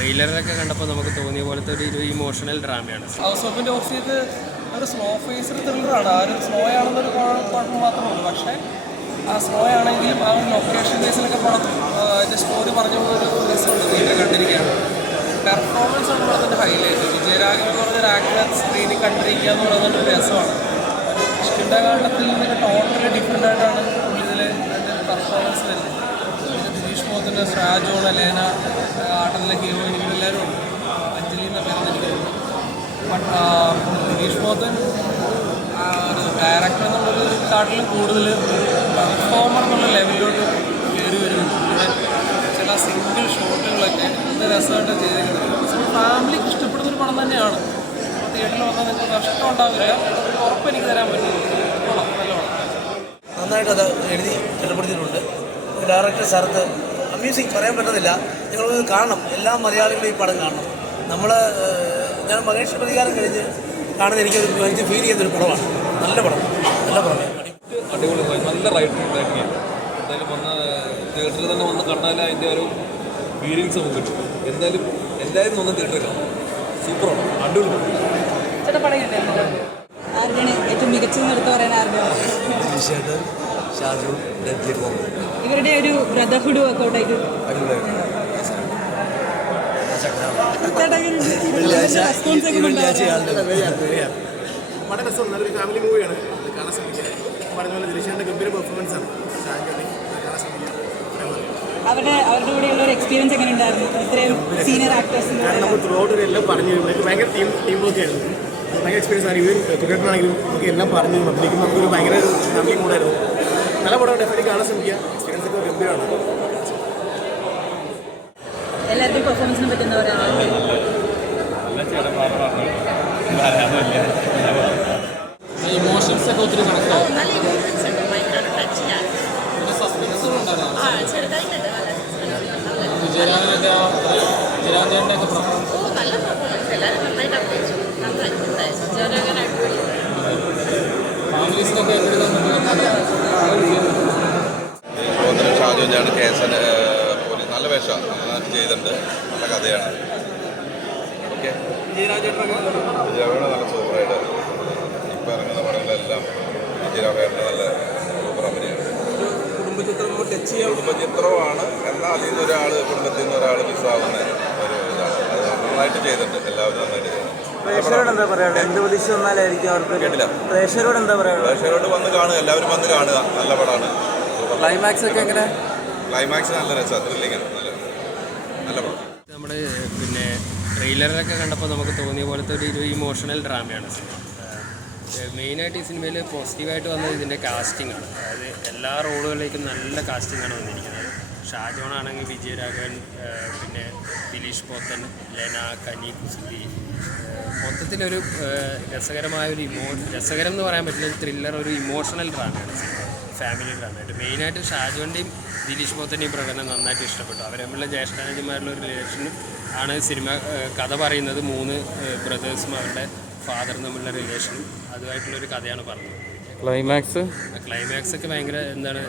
ട്രെയിലറിലൊക്കെ കണ്ടപ്പോൾ നമുക്ക് തോന്നിയ പോലത്തെ ഒരു ഇമോഷണൽ ഡ്രാമയാണ് ഹൗസ് ഓഫിന്റെ ഓഫീസ് ഒരു സ്ലോ ഫേസ് ത്രില്ലറാണ് ആ ഒരു സ്ലോ ആണെന്നൊരു കുഴ- കുഴപ്പം മാത്രമേ ഉള്ളൂ. പക്ഷേ ആ സ്ലോ ആണെങ്കിലും ആ ഒരു ലൊക്കേഷൻ ബേസിലൊക്കെ പടത്തും അതിന്റെ സ്റ്റോറി പറഞ്ഞ പോലെ ഒരു രസമുണ്ട് വീട്ടിൽ കണ്ടിരിക്കുകയാണ് പെർഫോമൻസ് ആണ് പടത്തിന്റെ ഹൈലൈറ്റ് വിജയരാഘവൻ എന്ന് പറഞ്ഞൊരു ആക്ടർ സ്ക്രീനിൽ കണ്ടിരിക്കുക എന്ന് പറയുന്നത് ഒരു രസമാണ് ഇഷ്ടകാലത്തിൽ നിന്നൊക്കെ ടോട്ടലി ഡിഫറെന്റ് ആയിട്ടാണ് ഇതിൽ പെർഫോമൻസ് വരുന്നത്. മോഹത്തിന്റെ ഷാജോൺ ലേന ആട്ടനിലെ ഹീറോയിൻ ഇവരെല്ലാവരും ഉണ്ട്. അഞ്ജലി എന്ന പേര് എനിക്ക് ഗിരീഷ് മോത്തൻ ഒരു ഡയറക്ടർ എന്നുള്ളൊരു കാട്ടിലും കൂടുതൽ പെർഫോമർ എന്നുള്ള ലെവലിലോട്ട് കയറി വരുന്നുണ്ട്. ചില സിംഗിൾ ഷോട്ടുകളൊക്കെ എന്ത് രസമായിട്ട് ചെയ്തിരിക്കുന്നത്. ഫാമിലിക്ക് ഇഷ്ടപ്പെടുന്ന ഒരു പടം തന്നെയാണ്. തിയേറ്ററിൽ വന്നാൽ നിങ്ങൾക്ക് നഷ്ടം ഉണ്ടാവില്ല. ഉറപ്പ് എനിക്ക് തരാൻ പറ്റും. നന്നായിട്ട് അത് എഴുതി ചിട്ടപ്പെടുത്തിയിട്ടുണ്ട് ഡയറക്ടർ സ്ഥലത്ത് മ്യൂസിക് പറയാൻ പറ്റുന്നില്ല നിങ്ങൾ കാണണം. എല്ലാ മലയാളികളും ഈ പടം കാണണം. നമ്മൾ ഞാൻ മഹേഷ് പ്രതികാരം കഴിഞ്ഞ് കാണുന്ന എനിക്ക് ഒരു എനിക്ക് ഫീൽ ചെയ്യുന്നൊരു പടമാണ്. നല്ല പടം. നല്ല പടം. അടിപൊളി നല്ല റൈറ്റിംഗ് റൈറ്റിംഗ് എന്തായാലും വന്ന് തിയേറ്ററിൽ തന്നെ വന്ന് കണ്ടാലേ അതിന്റെ ഒരു ഫീലിങ്സ് നമുക്ക് കിട്ടും. എന്തായാലും എല്ലാവരും ഒന്ന് തിയേറ്ററിൽ കാണാം. സൂപ്പറാണ് അടിപൊളി ആരുടെയാണ് ഏറ്റവും മികച്ചതെന്ന് എടുത്ത് പറയാൻ ആരുടെയാണ് തീർച്ചയായിട്ടും ഷാജു ഇവരുടെ ഒരു ബ്രദർഹുഡും ഒക്കെ വെള്ളിയാഴ്ച വളരെ രസം നല്ലൊരു ഫാമിലി മൂവിയാണ് അത് കാണാൻ ശ്രമിക്കുക. പറഞ്ഞ പോലെ ദിലീഷാന്റെ ഗംഭീര പെർഫോമൻസ് ആണ്. അവരുടെ അവരുടെ കൂടെയുള്ള ഒരു എക്സ്പീരിയൻസ് എങ്ങനെ ഉണ്ടായിരുന്നു? ഇത്രയും സീനിയർ ആക്ടേഴ്സ് നമ്മൾ എല്ലാം പറഞ്ഞു ഭയങ്കര ടീം ടീം വർക്ക് ആയിരുന്നു. ഭയങ്കര എക്സ്പീരിയൻസ് ആണ്. ഇവർ ക്രിക്കറ്റിനാണെങ്കിലും നമുക്ക് എല്ലാം പറഞ്ഞു അഭിനയിക്കുമ്പോൾ നമുക്കൊരു ഭയങ്കര ഫാമിലി കൂടായിരുന്നു നല്ല പടം ഡെഫിനറ്റ് കാണാൻ ശ്രമിക്കുക എക്സ്പീരിയൻസ് ഒക്കെ ഗംഭീരമാണ് എല്ലാവരുടെയും പെർഫോമൻസിനെ പറ്റി എന്താ പറയുക ഇമോഷൻസ് ഒക്കെ ഒത്തിരി കണക്റ്റാവും നല്ല ഇമോഷൻസ് ഉണ്ട് ഭയങ്കര ടച്ചിങ് പിന്നെ സസ്പെൻസും ഉണ്ടായിരുന്നു ആ ചെറുതായിട്ടുണ്ട് നല്ല നല്ല വിജയരാഘവന്റെ വിജയരാഘവന്റെ ഒക്കെ പെർഫോമൻസ് ഓ നല്ല പെർഫോമൻസ് എല്ലാവരും നന്നായിട്ട് അഭിനയിച്ചു നന്നായി ജനകൻ അടിപൊളി ഒന്നിനും ഷാജുവിന്റെയാണ് കേസന് പോലീസ് നല്ല വേഷമാണ്. നന്നായിട്ട് ചെയ്തിട്ടുണ്ട്. നല്ല കഥയാണ്. ഓക്കെ. വിജയരാഘവനെ നല്ല സൂപ്പറായിട്ട് ഇപ്പം ഇറങ്ങുന്ന പടങ്ങളെല്ലാം വിജയരാഘവന്റെ നല്ല സൂപ്പർ അഭിനയമാണ്. കുടുംബചിത്രം ടച്ച് ചെയ്യാൻ കുടുംബചിത്രമാണ്. എന്നാൽ അതിൽ നിന്ന് ഒരാൾ കുടുംബത്തിൽ നിന്ന് ഒരാൾ മിസ്സാവുന്ന ഒരു ഇതാണ്. അത് നന്നായിട്ട് ചെയ്തിട്ടുണ്ട്. എല്ലാവരും നന്നായിട്ട് ചെയ്തിട്ടുണ്ട്. പ്രേക്ഷകരോട് എന്താ പറയാനുള്ളത്? എന്ത് പ്രതീക്ഷ വന്നാലായിരിക്കും അവർക്ക് കേട്ടില്ല. പ്രേക്ഷകരോട് എന്താ പറയാനുള്ളത്? പ്രേക്ഷകരോട് വന്ന് കാണുക. എല്ലാവരും വന്ന് കാണുക. നല്ല പടമാണ്. ക്ലൈമാക്സ് ഒക്കെ എങ്ങനെ? ക്ലൈമാക്സ് നല്ല രസമാണ് ത്രില്ലിങ്ങാണ് നല്ല നല്ല പടം. നമ്മൾ പിന്നെ ട്രെയിലറിലൊക്കെ കണ്ടപ്പോൾ നമുക്ക് തോന്നിയ പോലത്തെ ഒരു ഇമോഷണൽ ഡ്രാമയാണ് സിനിമ. മെയിനായിട്ട് ഈ സിനിമയിൽ പോസിറ്റീവായിട്ട് വന്നത് ഇതിന്റെ കാസ്റ്റിംഗ് ആണ്. അതായത് എല്ലാ റോളുകളിലേക്കും നല്ല കാസ്റ്റിംഗ് ആണ് വന്നിരിക്കുന്നത്. ഷാജോൺ ആണെങ്കിൽ വിജയരാഘവൻ പിന്നെ ദിലീഷ് പോത്തൻ ലെന കനി കുസുതി. മൊത്തത്തിലൊരു രസകരമായ ഒരു ഇമോ രസകരം എന്ന് പറയാൻ പറ്റില്ല ത്രില്ലർ ഒരു ഇമോഷണൽ ഡ്രാമയാണ് ഫാമിലി ഡ്രാമയായിട്ട് മെയിനായിട്ട് ഷാജുവിന്റെയും ദിലീഷ് പോത്തന്റെയും പ്രകടനം നന്നായിട്ട് ഇഷ്ടപ്പെട്ടു. അവർ തമ്മിലുള്ള ജ്യേഷ്ഠാനന്മാരുടെ ഒരു റിലേഷനും ആണ് സിനിമ കഥ പറയുന്നത് മൂന്ന് ബ്രദേഴ്സും അവരുടെ ഫാദറും തമ്മിലുള്ള റിലേഷനും അതുമായിട്ടുള്ളൊരു കഥയാണ് പറഞ്ഞത്. ക്ലൈമാക്സ് ക്ലൈമാക്സ് ഒക്കെ ഭയങ്കര എന്താണ്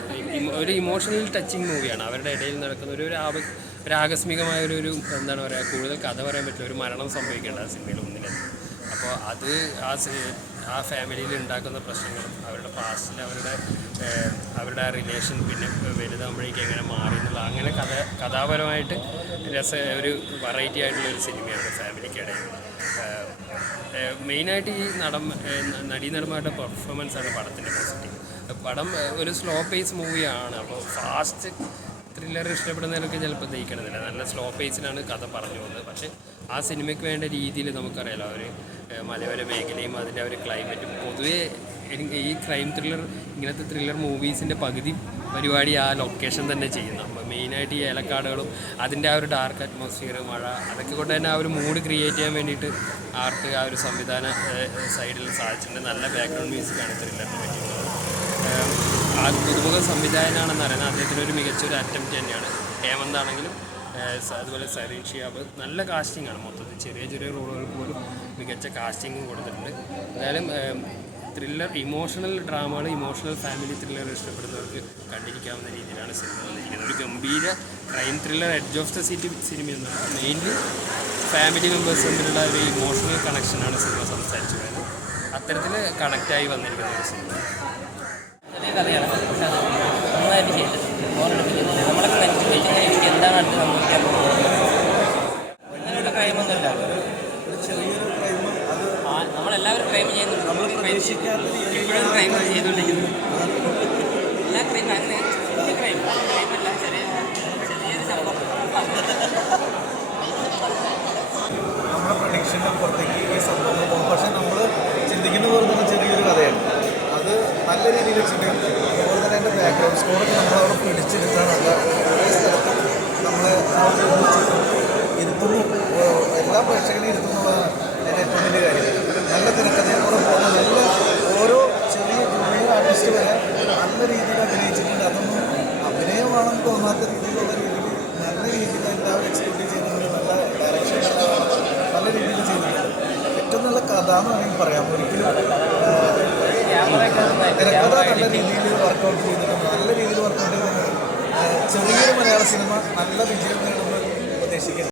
ഒരു ഇമോഷണൽ ടച്ചിങ് മൂവിയാണ് അവരുടെ ഇടയിൽ നടക്കുന്ന ഒരു ഒരു ആകസ്മികമായ ഒരു എന്താണ് പറയുക കൂടുതൽ കഥ പറയാൻ പറ്റില്ല. ഒരു മരണം സംഭവിക്കേണ്ട ആ സിനിമയിൽ ഒന്നിനെ അപ്പോൾ അത് ആ ആ ഫാമിലിയിൽ ഉണ്ടാക്കുന്ന പ്രശ്നങ്ങളും അവരുടെ പാസ്റ്റിൽ അവരുടെ അവരുടെ ആ റിലേഷൻ പിന്നെ വലുതാകുമ്പോഴേക്കും എങ്ങനെ മാറി എന്നുള്ള അങ്ങനെ കഥ കഥാപരമായിട്ട് രസ ഒരു വെറൈറ്റി ആയിട്ടുള്ള ഒരു സിനിമയാണ് ഫാമിലിക്കിടയിൽ. മെയിനായിട്ട് ഈ നടൻ നടീനടന്മാരുടെ പെർഫോമൻസ് ആണ് പടത്തിന്റെ പോസിറ്റീവ് പടം ഒരു സ്ലോ പേസ് മൂവിയാണ് അപ്പോൾ ഫാസ്റ്റ് ത്രില്ലർ ഇഷ്ടപ്പെടുന്നവരൊക്കെ ചിലപ്പോൾ ദഹിക്കണമെന്നില്ല നല്ല സ്ലോ പേസിലാണ് കഥ പറഞ്ഞു പോകുന്നത്. പക്ഷേ ആ സിനിമയ്ക്ക് വേണ്ട രീതിയിൽ നമുക്കറിയാലോ അവർ മലയോര മേഖലയും അതിന്റെ ഒരു ക്ലൈമറ്റും പൊതുവേ എനിക്ക് ഈ ക്രൈം ത്രില്ലർ ഇങ്ങനത്തെ ത്രില്ലർ മൂവീസിന്റെ പകുതി പരിപാടി ആ ലൊക്കേഷൻ തന്നെ ചെയ്യുന്നു. അപ്പോൾ മെയിനായിട്ട് ഈ ഏലക്കാടുകളും അതിന്റെ ആ ഒരു ഡാർക്ക് അറ്റ്മോസ്ഫിയർ മഴ അതൊക്കെ കൊണ്ട് തന്നെ ആ ഒരു മൂഡ് ക്രിയേറ്റ് ചെയ്യാൻ വേണ്ടിയിട്ട് ആർക്ക് ആ ഒരു സംവിധാന സൈഡിൽ സാധിച്ചിട്ടുണ്ട്. നല്ല ബാക്ക്ഗ്രൗണ്ട് മ്യൂസിക്കാണ് ത്രില്ലറിന് പറ്റിയിട്ടുള്ളത്. ആ പുതുമുഖ സംവിധായകനാണെന്ന് പറയുന്നത് അദ്ദേഹത്തിനൊരു മികച്ചൊരു അറ്റംപ്റ്റ് തന്നെയാണ്. ഹേമന്ത് ആണെങ്കിലും ഏഹ് സ- അതുപോലെ സരീൻ ഷിയാബ് നല്ല കാസ്റ്റിംഗ് ആണ് മൊത്തത്തിൽ. ചെറിയ ചെറിയ റോളുകൾ പോലും മികച്ച കാസ്റ്റിംഗ് കൊടുത്തിട്ടുണ്ട്. എന്തായാലും ത്രില്ലർ ഇമോഷണൽ ഡ്രാമകൾ ഇമോഷണൽ ഫാമിലി ത്രില്ലർ ഇഷ്ടപ്പെടുന്നവർക്ക് കണ്ടിരിക്കാവുന്ന രീതിയിലാണ് സിനിമ വന്നിരിക്കുന്നത്. ഒരു ഗംഭീര crime thriller edge of the city എന്ന് മെയിൻലി ഫാമിലി മെമ്പേഴ്സ് തമ്മിലുള്ള ഒരു ഇമോഷണൽ കണക്ഷനാണ് സിനിമ സംസാരിച്ചു വരുന്നത് അത്തരത്തിൽ കണക്റ്റായി വന്നിരിക്കുന്ന ഒരു സിനിമ നമ്മളൊക്കെ നെറ്റ് വെച്ച് എനിക്ക് എന്താണ് അടുത്ത് സംഭവിക്കാൻ പോകുന്നത് അങ്ങനെ ഒരു ക്രൈമൊന്നുമില്ല നമ്മളെല്ലാവരും ക്രൈം ചെയ്യുന്നുണ്ട് നമ്മൾ ഇപ്പോഴും ക്രൈം ചെയ്തുകൊണ്ടിരിക്കുന്നു എല്ലാ ക്രൈം അങ്ങനെ ക്രൈം ക്രൈമല്ല ചെറിയ ചെറിയൊരു സംഭവം നമ്മുടെ പ്രൊഡിക്ഷന്റെ പുറത്തേക്ക് ഈ സംഭവങ്ങൾ പോകും പക്ഷേ നമ്മൾ ചിന്തിക്കുന്ന പോലെ തന്നെ ചെറിയൊരു കഥയാണ് അത് നല്ല രീതിയിൽ വെച്ചിട്ടുണ്ട് അതുപോലെ തന്നെ അതിന്റെ നമ്മൾ നമ്മളവിടെ പിടിച്ചിരുത്താനുള്ള സ്ഥലത്തും ഒരു ഇത് ചെയ്തു. ഇരുത്തുന്നു. എല്ലാ പ്രേക്ഷകരെയും ഇരുത്തുന്നുള്ളതാണ് എന്റെ ഏറ്റവും വലിയ കാര്യം. നല്ല തിരക്കഥയോടെ പോകുന്ന നല്ല ഓരോ ചെറിയ ജൂനിയർ ആർട്ടിസ്റ്റ് വരെ നല്ല രീതിയിൽ അഭിനയിച്ചിട്ടുണ്ട്. അതൊന്നും അഭിനയമാണെന്ന് തോന്നാത്ത രീതിയിലുള്ള രീതിയിൽ നല്ല രീതിയിൽ എല്ലാവരും എക്സ്പ്ലോർ ചെയ്തിട്ടുണ്ട് നല്ല ഡയറക്ഷൻ നല്ല രീതിയിൽ ചെയ്യുന്നുണ്ട്. ഏറ്റവും നല്ല കഥ എന്ന് വേണമെങ്കിൽ പറയാം. ഒരിക്കലും വർക്കൗട്ട് നല്ല രീതിയിൽ വർക്കൗട്ട് ചെറിയൊരു മലയാള സിനിമ നല്ല വിജയം നേടുമെന്ന് പ്രതീക്ഷിക്കുന്നു